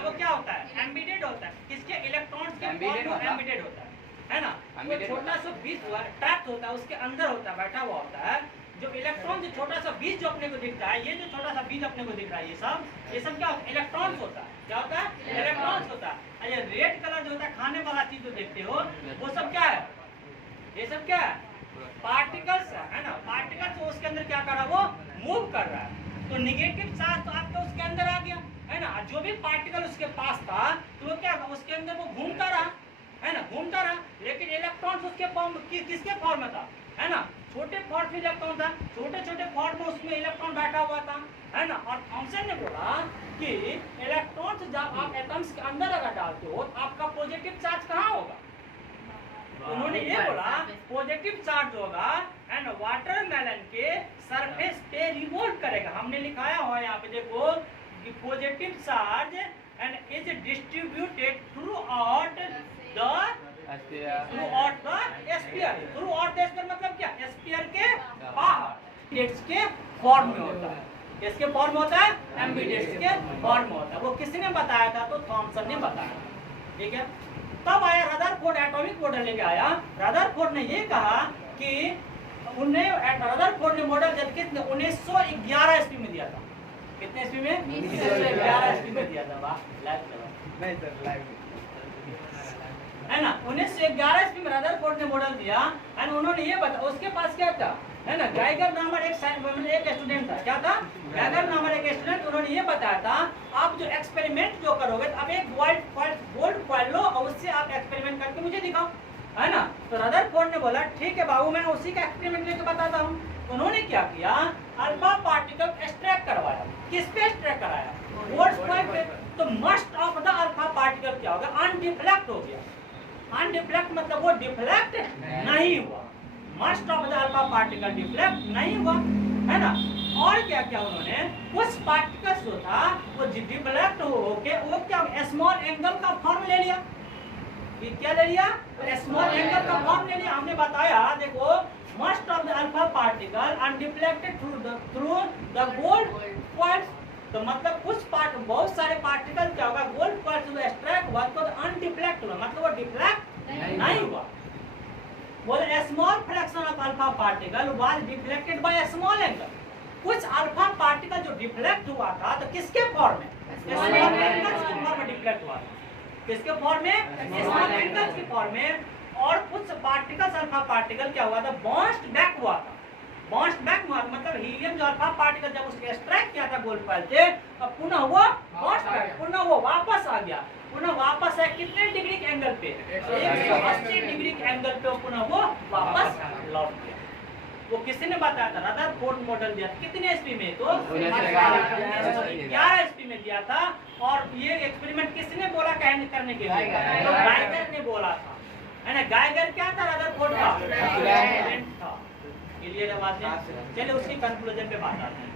है वो क्या होता है? एम्बेडेड होता है। किसके? इलेक्ट्रॉन्स के फॉर्म में एम्बेडेड होता है ना। वो छोटा सा बीज ट्रैप होता है, उसके अंदर होता है, बैठा हुआ होता है। जो इलेक्ट्रॉन, जो छोटा सा बीज जो अपने को दिखता है, ये जो छोटा सा बीज अपने को दिख रहा है, ये सब क्या होता है? इलेक्ट्रॉन्स होता है। क्या होता है? इलेक्ट्रॉन्स होता है। ये रेड कलर जो होता है खाने वाला चीज जो देखते हो, वो सब क्या है? ये सब क्या है? पार्टिकल्स है ना। पार्टिकल्स उसके अंदर क्या कर रहा है? वो मूव कर रहा है। तो निगेटिव चार्ज तो आपका उसके अंदर आ गया है ना। जो भी पार्टिकल उसके पास था तो वो क्या, उसके अंदर वो घूमता रहा है ना, घूमता रहा। लेकिन इलेक्ट्रॉन्स उसके फॉर्म, किसके फॉर्म में था है ना? छोटे फॉर्म में इलेक्ट्रॉन था, छोटे छोटे फॉर्म में उसमें इलेक्ट्रॉन बैठा हुआ था है ना। और थॉमसन ने बोला कि इलेक्ट्रॉन्स जब आप एटम्स के अंदर अगर डालते हो तो आपका पॉजिटिव चार्ज कहाँ होगा? उन्होंने ये बोला पॉजिटिव चार्ज होगा एंड वाटरमेलन के सरफेस पे रिवॉल्व करेगा। हमने लिखाया हुआ है यहाँ पे देखो कि positive charge and is distributed through out the sphere. Through out the sphere मतलब क्या? स्फीयर के बाहर एम्बिडेट्स के फॉर्म में होता है। इसके फॉर्म होता है एम्बिडेट्स के फॉर्म में होता है। वो किसने बताया था? तो थॉमसन ने बताया। ठीक है। तब आया रदरफोर्ड, एटॉमिक मॉडल लेके आया। रदरफोर्ड ने ये कहा कि रदरफोर्ड ने मॉडल जब कितने 1911 ईस्वी में दिया था। कितने ईस्वी में? 1911 ईस्वी में दिया था। वाह, नहीं सर, लाइव है ना। 1911 ईस्वी में रदरफोर्ड ने मॉडल दिया एंड उन्होंने ये बताया, उसके पास क्या था है ना, गाइगर नामक एक स्टूडेंट था। क्या था? गाइगर नामक एक स्टूडेंट। उन्होंने ये बताया था आप जो एक्सपेरिमेंट जो करोगे, अब एक गोल्ड फॉइल लो और उससे आप एक्सपेरिमेंट करके मुझे दिखाओ है ना। तो रदरफोर्ड ने बोला ठीक है बाबू, मैं उसी का एक्सपेरिमेंट लेके बताता हूँ। उन्होंने क्या किया? अल्फा पार्टिकल एक्सट्रैक्ट करवाया। किस पे एक्सट्रैक्ट कराया? गोल्ड फॉइल पे। तो must of the alpha particle क्या होगा? अनडिफ्लेक्ट हो गया। अनडिफ्लेक्ट मतलब वो डिफ्लेक्ट नहीं हुआ। Must of the alpha particle deflect नहीं हुआ है ना। और क्या क्या उन्होंने कुछ पार्टिकल्स जो था वो डिफ्लेक्ट होके वो क्या स्मॉल एंगल का फॉर्म ले लिया। ये क्या ले लिया? स्मॉल एंगल का फॉर्म ले लिया। हमने बताया देखो must of the alpha particle undeflected through the gold foil. तो मतलब कुछ बहुत सारे पार्टिकल क्या होगा? गोल्ड फॉइल से एक्सट्रैक्ट हुआ तो अनडिफ्लेक्ट हुआ, मतलब वो डिफ्लेक्ट नहीं हुआ। बोले a small fraction of alpha particle was deflected by a small angle। कुछ अल्फा पार्टिकल जो डिफ्लेक्ट हुआ था तो किसके फॉर्म में? स्मॉल एंगल्स के फॉर्म में डिफ्लेक्ट हुआ था। किसके फॉर्म में? स्मॉल एंगल्स के फॉर्म में। और कुछ पार्टिकल्स अल्फा पार्टिकल क्या हुआ था? बाउंस्ड बैक हुआ था। बाउंस्ड बैक मतलब हीलियम जो अल्फा पार्टिकल जब उसको एक्सट्रैक्ट किया था गोल्ड फॉइल से, अब पुनः वो बाउंस्ड बैक, पुनः वो वापस आ गया। पुनः वापस है कितने डिग्री के एंगल पे? 180 डिग्री के एंगल पे पुनः वो वापस लौट गया। वो किसी ने बताया था? रदरफोर्ड मॉडल दिया। कितने ईस्वी में? तो 11 ईस्वी में दिया था। और ये एक्सपेरिमेंट किसने बोला करने के लिए? तो गाइगर ने बोला था है ना। गाइगर क्या था? रदरफोर्ड का स्टूडेंट था। क्लियर है बात? चलिए उसकी कंक्लूजन पे बात आते हैं।